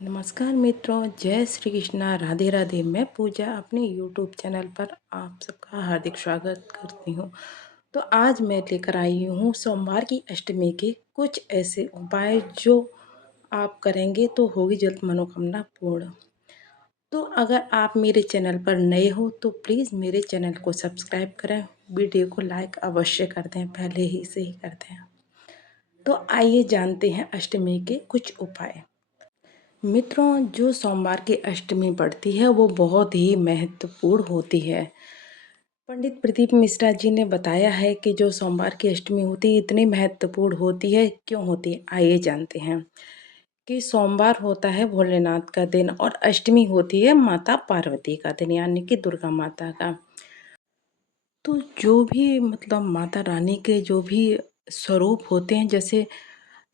नमस्कार मित्रों, जय श्री कृष्णा, राधे राधे। मैं पूजा अपने यूट्यूब चैनल पर आप सबका हार्दिक स्वागत करती हूँ। तो आज मैं लेकर आई हूँ सोमवार की अष्टमी के कुछ ऐसे उपाय जो आप करेंगे तो होगी जल्द मनोकामना पूर्ण। तो अगर आप मेरे चैनल पर नए हो तो प्लीज़ मेरे चैनल को सब्सक्राइब करें, वीडियो को लाइक अवश्य कर दें, पहले ही से ही कर दें। तो आइए जानते हैं अष्टमी के कुछ उपाय। मित्रों, जो सोमवार की अष्टमी पड़ती है वो बहुत ही महत्वपूर्ण होती है। पंडित प्रदीप मिश्रा जी ने बताया है कि जो सोमवार की अष्टमी होती है इतनी महत्वपूर्ण होती है, क्यों होती है आइए जानते हैं। कि सोमवार होता है भोलेनाथ का दिन और अष्टमी होती है माता पार्वती का दिन, यानी कि दुर्गा माता का। तो जो भी मतलब माता रानी के जो भी स्वरूप होते हैं, जैसे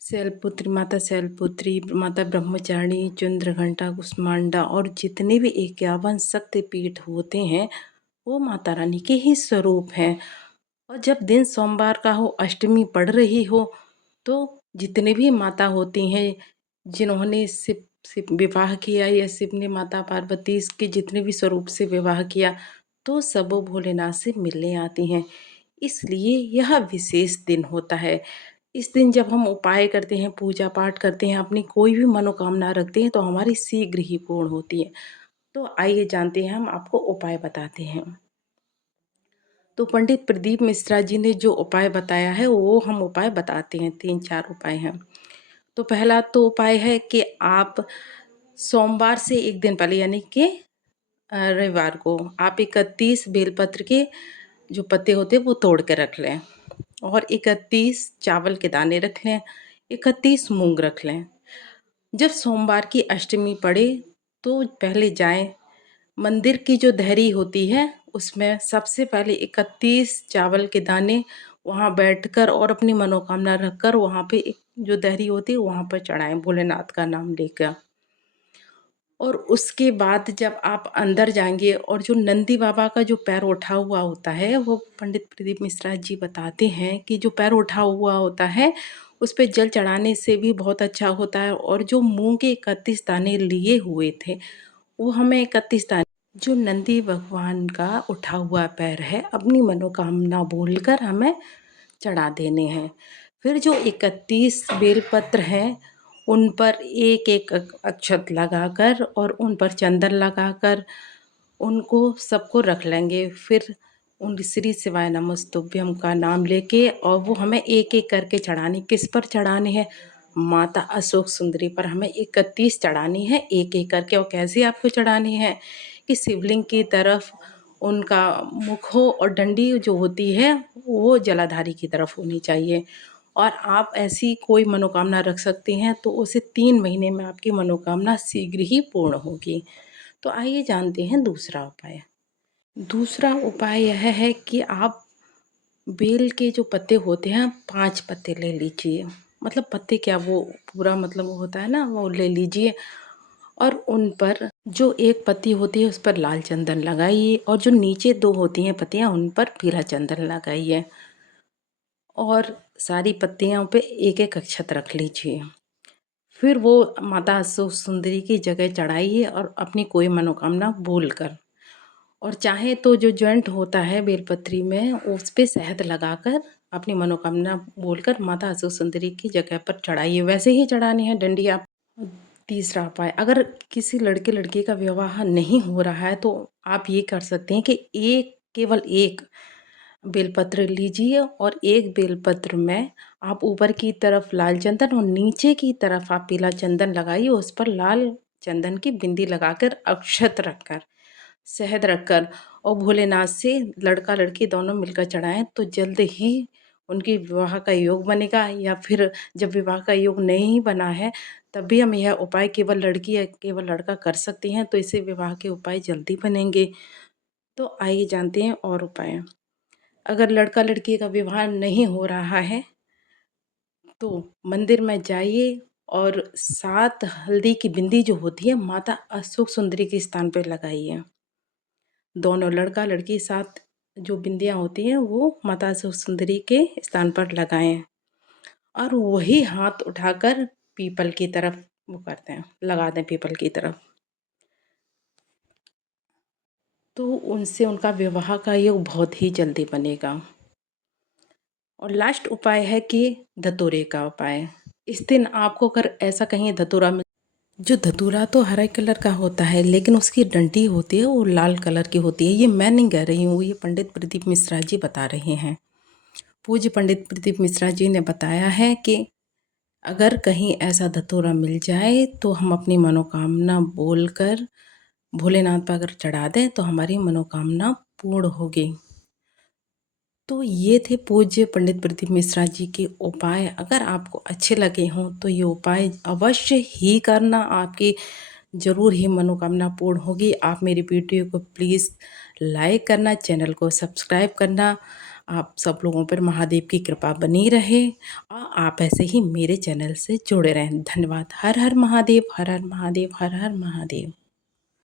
शैलपुत्री, माता शैलपुत्री, माता ब्रह्मचारिणी, चंद्रघंटा, कुष्मांडा और जितने भी 51 शक्तिपीठ होते हैं वो माता रानी के ही स्वरूप हैं। और जब दिन सोमवार का हो, अष्टमी पड़ रही हो, तो जितने भी माता होती हैं जिन्होंने शिव शिव विवाह किया या शिव ने माता पार्वती के जितने भी स्वरूप से विवाह किया, तो सब वो भोलेनाथ से मिलने आती हैं। इसलिए यह विशेष दिन होता है। इस दिन जब हम उपाय करते हैं, पूजा पाठ करते हैं, अपनी कोई भी मनोकामना रखते हैं तो हमारी शीघ्र ही पूर्ण होती है। तो आइए जानते हैं, हम आपको उपाय बताते हैं। तो पंडित प्रदीप मिश्रा जी ने जो उपाय बताया है वो हम उपाय बताते हैं, 3-4 उपाय हैं। तो पहला तो उपाय है कि आप सोमवार से एक दिन पहले, यानी कि रविवार को आप 31 बेलपत्र के जो पत्ते होते हैं वो तोड़ के रख लें और 31 चावल के दाने रख लें, 31 मूंग रख लें। जब सोमवार की अष्टमी पड़े तो पहले जाएं, मंदिर की जो धहरी होती है उसमें सबसे पहले 31 चावल के दाने वहाँ बैठकर और अपनी मनोकामना रखकर वहाँ पे एक जो धहरी होती है वहाँ पर चढ़ाएं भोलेनाथ का नाम लेकर। और उसके बाद जब आप अंदर जाएंगे और जो नंदी बाबा का जो पैर उठा हुआ होता है, वो पंडित प्रदीप मिश्रा जी बताते हैं कि जो पैर उठा हुआ होता है उस पे जल चढ़ाने से भी बहुत अच्छा होता है। और जो मूंग के 31 दाने लिए हुए थे वो हमें 31 दाने जो नंदी भगवान का उठा हुआ पैर है अपनी मनोकामना बोलकर हमें चढ़ा देने हैं। फिर जो 31 बेलपत्र हैं उन पर एक एक अक्षत लगाकर और उन पर चंदन लगाकर उनको सबको रख लेंगे। फिर उन श्री शिवाय नमस्तुभ्यम का नाम लेके और वो हमें एक एक करके चढ़ानी। किस पर चढ़ानी है? माता अशोक सुंदरी पर हमें 31 चढ़ानी है एक एक करके। और कैसे आपको चढ़ानी है कि शिवलिंग की तरफ उनका मुख हो और डंडी जो होती है वो जलाधारी की तरफ होनी चाहिए। और आप ऐसी कोई मनोकामना रख सकते हैं तो उसे 3 महीने में आपकी मनोकामना शीघ्र ही पूर्ण होगी। तो आइए जानते हैं दूसरा उपाय। दूसरा उपाय यह है कि आप बेल के जो पत्ते होते हैं 5 पत्ते ले लीजिए। मतलब पत्ते क्या, वो पूरा मतलब वो होता है ना, वो ले लीजिए। और उन पर जो एक पत्ती होती है उस पर लाल चंदन लगाइए और जो नीचे 2 होती हैं पत्तियां उन पर पीला चंदन लगाइए। और सारी पत्तियों पे एक एक अक्षत रख लीजिए। फिर वो माता सुंदरी की जगह चढ़ाइए और अपनी कोई मनोकामना बोलकर। और चाहे तो जो जॉइंट होता है बेलपत्री में उस पे शहद लगाकर अपनी मनोकामना बोलकर माता असुर सुंदरी की जगह पर चढ़ाइए। वैसे ही चढ़ानी है डंडी आप। तीसरा उपाय, अगर किसी लड़के लड़की का विवाह नहीं हो रहा है तो आप ये कर सकते हैं कि केवल एक बेलपत्र लीजिए और एक बेलपत्र में आप ऊपर की तरफ लाल चंदन और नीचे की तरफ आप पीला चंदन लगाइए। उस पर लाल चंदन की बिंदी लगाकर अक्षत रखकर शहद रखकर और भोलेनाथ से लड़का लड़की दोनों मिलकर चढ़ाएं तो जल्द ही उनकी विवाह का योग बनेगा। या फिर जब विवाह का योग नहीं बना है तब भी हम यह उपाय केवल लड़की या केवल लड़का कर सकते हैं, तो इससे विवाह के उपाय जल्दी बनेंगे। तो आइए जानते हैं और उपाय। अगर लड़का लड़की का विवाह नहीं हो रहा है तो मंदिर में जाइए और 7 हल्दी की बिंदी जो होती है माता अशोक सुंदरी के स्थान पर लगाइए। दोनों लड़का लड़की साथ जो बिंदियाँ होती हैं वो माता सुंदरी के स्थान पर लगाएं और वही हाथ उठाकर पीपल की तरफ वो करते हैं, लगा दें पीपल की तरफ। तो उनसे उनका विवाह का योग बहुत ही जल्दी बनेगा। और लास्ट उपाय है कि धतूरे का उपाय। इस दिन आपको अगर ऐसा कहीं धतूरा मिल, जो धतूरा तो हरे कलर का होता है लेकिन उसकी डंडी होती है वो लाल कलर की होती है। ये मैं नहीं कह रही हूँ, ये पंडित प्रदीप मिश्रा जी बता रहे हैं। पूज्य पंडित प्रदीप मिश्रा जी ने बताया है कि अगर कहीं ऐसा धतूरा मिल जाए तो हम अपनी मनोकामना बोलकर भोलेनाथ पर अगर चढ़ा दें तो हमारी मनोकामना पूर्ण होगी। तो ये थे पूज्य पंडित प्रदीप मिश्रा जी के उपाय। अगर आपको अच्छे लगे हों तो ये उपाय अवश्य ही करना, आपकी ज़रूर ही मनोकामना पूर्ण होगी। आप मेरी वीडियो को प्लीज़ लाइक करना, चैनल को सब्सक्राइब करना। आप सब लोगों पर महादेव की कृपा बनी रहे और आप ऐसे ही मेरे चैनल से जुड़े रहें। धन्यवाद। हर हर महादेव, हर हर महादेव, हर हर महादेव।